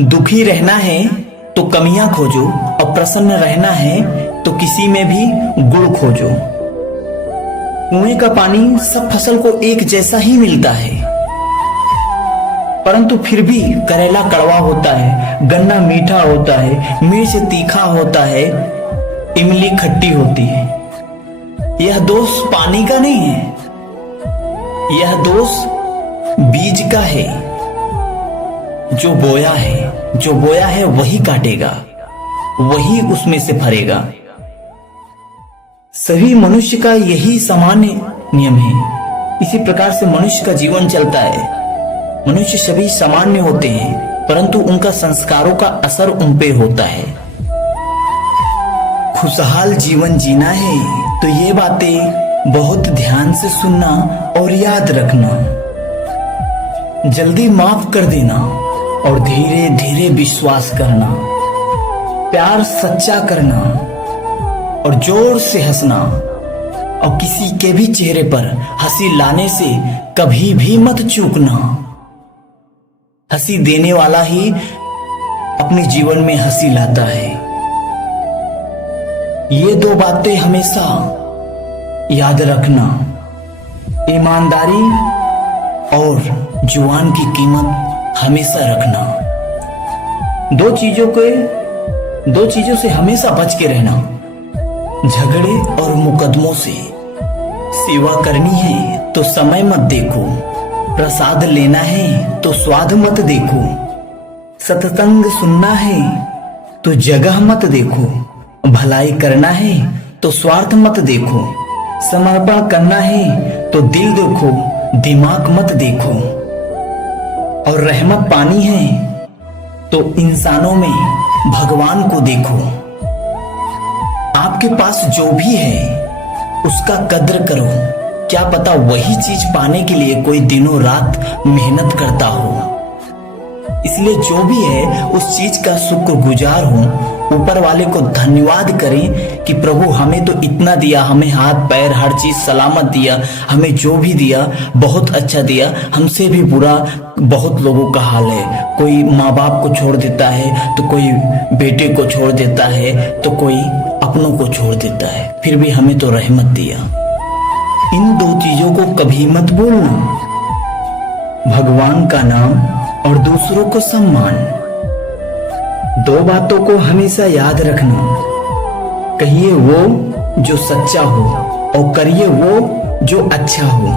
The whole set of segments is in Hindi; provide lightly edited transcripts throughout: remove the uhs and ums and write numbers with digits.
दुखी रहना है तो कमियां खोजो और प्रसन्न रहना है तो किसी में भी गुण खोजो। कुएं का पानी सब फसल को एक जैसा ही मिलता है, परंतु फिर भी करेला कड़वा होता है, गन्ना मीठा होता है, मिर्च तीखा होता है, इमली खट्टी होती है। यह दोष पानी का नहीं है, यह दोष बीज का है। जो बोया है वही काटेगा, वही उसमें से फरेगा। सभी मनुष्य का यही सामान्य नियम है। इसी प्रकार से मनुष्य का जीवन चलता है। मनुष्य सभी सामान्य होते हैं, परंतु उनका संस्कारों का असर उन पे होता है। खुशहाल जीवन जीना है तो ये बातें बहुत ध्यान से सुनना और याद रखना। जल्दी माफ कर देना और धीरे धीरे विश्वास करना। प्यार सच्चा करना और जोर से हंसना, और किसी के भी चेहरे पर हंसी लाने से कभी भी मत चूकना। हंसी देने वाला ही अपने जीवन में हंसी लाता है। ये दो बातें हमेशा याद रखना, ईमानदारी और जुबान की कीमत हमेशा रखना। दो चीजों से हमेशा बच के रहना, झगड़े और मुकदमों से। सेवा करनी है तो समय मत देखो, प्रसाद लेना है तो स्वाद मत देखो, सत्संग सुनना है तो जगह मत देखो, भलाई करना है तो स्वार्थ मत देखो, समर्पण करना है तो दिल देखो, दिमाग मत देखो, और रहमत पानी है तो इंसानों में भगवान को देखो। आपके पास जो भी है उसका कद्र करो। क्या पता वही चीज पाने के लिए कोई दिनों रात मेहनत करता हो। इसलिए जो भी है उस चीज का शुक्रगुजार हो, ऊपर वाले को धन्यवाद करें कि प्रभु हमें तो इतना दिया, हमें हाथ पैर हर चीज सलामत दिया, हमें जो भी दिया बहुत अच्छा दिया। हमसे भी बुरा बहुत लोगों का हाल है। कोई माँ बाप को छोड़ देता है तो कोई बेटे को छोड़ देता है तो कोई अपनों को छोड़ देता है, फिर भी हमें तो रहमत दिया। इन दो चीजों को कभी मत भूलना, भगवान का नाम और दूसरों को सम्मान। दो बातों को हमेशा याद रखना, कहिए वो जो सच्चा हो और करिए वो जो अच्छा हो।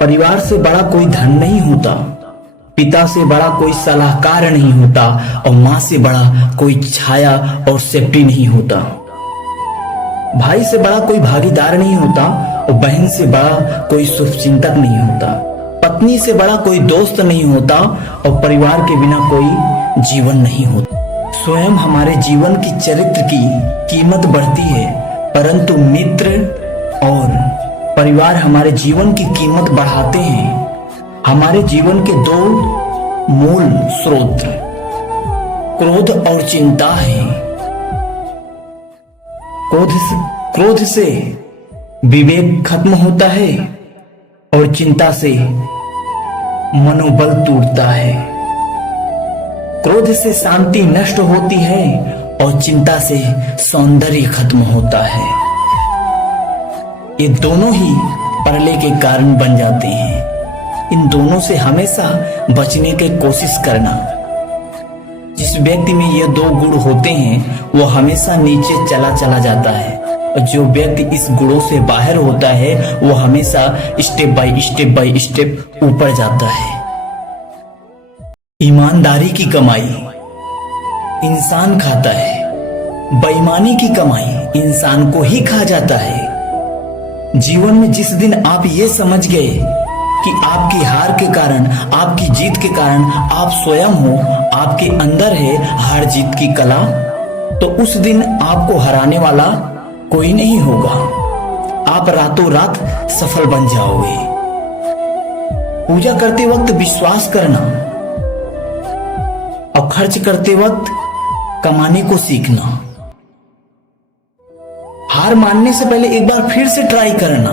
परिवार से बड़ा कोई धन नहीं होता, पिता से बड़ा कोई सलाहकार नहीं होता, और माँ से बड़ा कोई छाया और सेफ्टी नहीं होता। भाई से बड़ा कोई भागीदार नहीं होता, और बहन से बड़ा कोई शुभचिंतक नहीं होता। पत्नी से बड़ा कोई दोस्त नहीं होता, और परिवार के बिना कोई जीवन नहीं होता। स्वयं हमारे जीवन की चरित्र की कीमत बढ़ती है, परंतु मित्र और परिवार हमारे जीवन की कीमत बढ़ाते हैं। हमारे जीवन के दो मूल स्रोत क्रोध और चिंता है। क्रोध से विवेक खत्म होता है और चिंता से मनोबल टूटता है। क्रोध से शांति नष्ट होती है और चिंता से सौंदर्य खत्म होता है। ये दोनों ही प्रलय के कारण बन जाते हैं। इन दोनों से हमेशा बचने की कोशिश करना। जिस व्यक्ति में ये दो गुण होते हैं वो हमेशा नीचे चला जाता है, और जो व्यक्ति इस गुणों से बाहर होता है वो हमेशा स्टेप बाय स्टेप ऊपर जाता है। ईमानदारी की कमाई इंसान खाता है, बेईमानी की कमाई इंसान को ही खा जाता है। जीवन में जिस दिन आप ये समझ गए कि आपकी हार के कारण, आपकी जीत के कारण आप स्वयं हो, आपके अंदर है हार जीत की कला, तो उस दिन आपको हराने वाला कोई नहीं होगा। आप रातों रात सफल बन जाओगे। पूजा करते वक्त विश्वास करना और खर्च करते वक्त कमाने को सीखना। हार मानने से पहले एक बार फिर से ट्राई करना।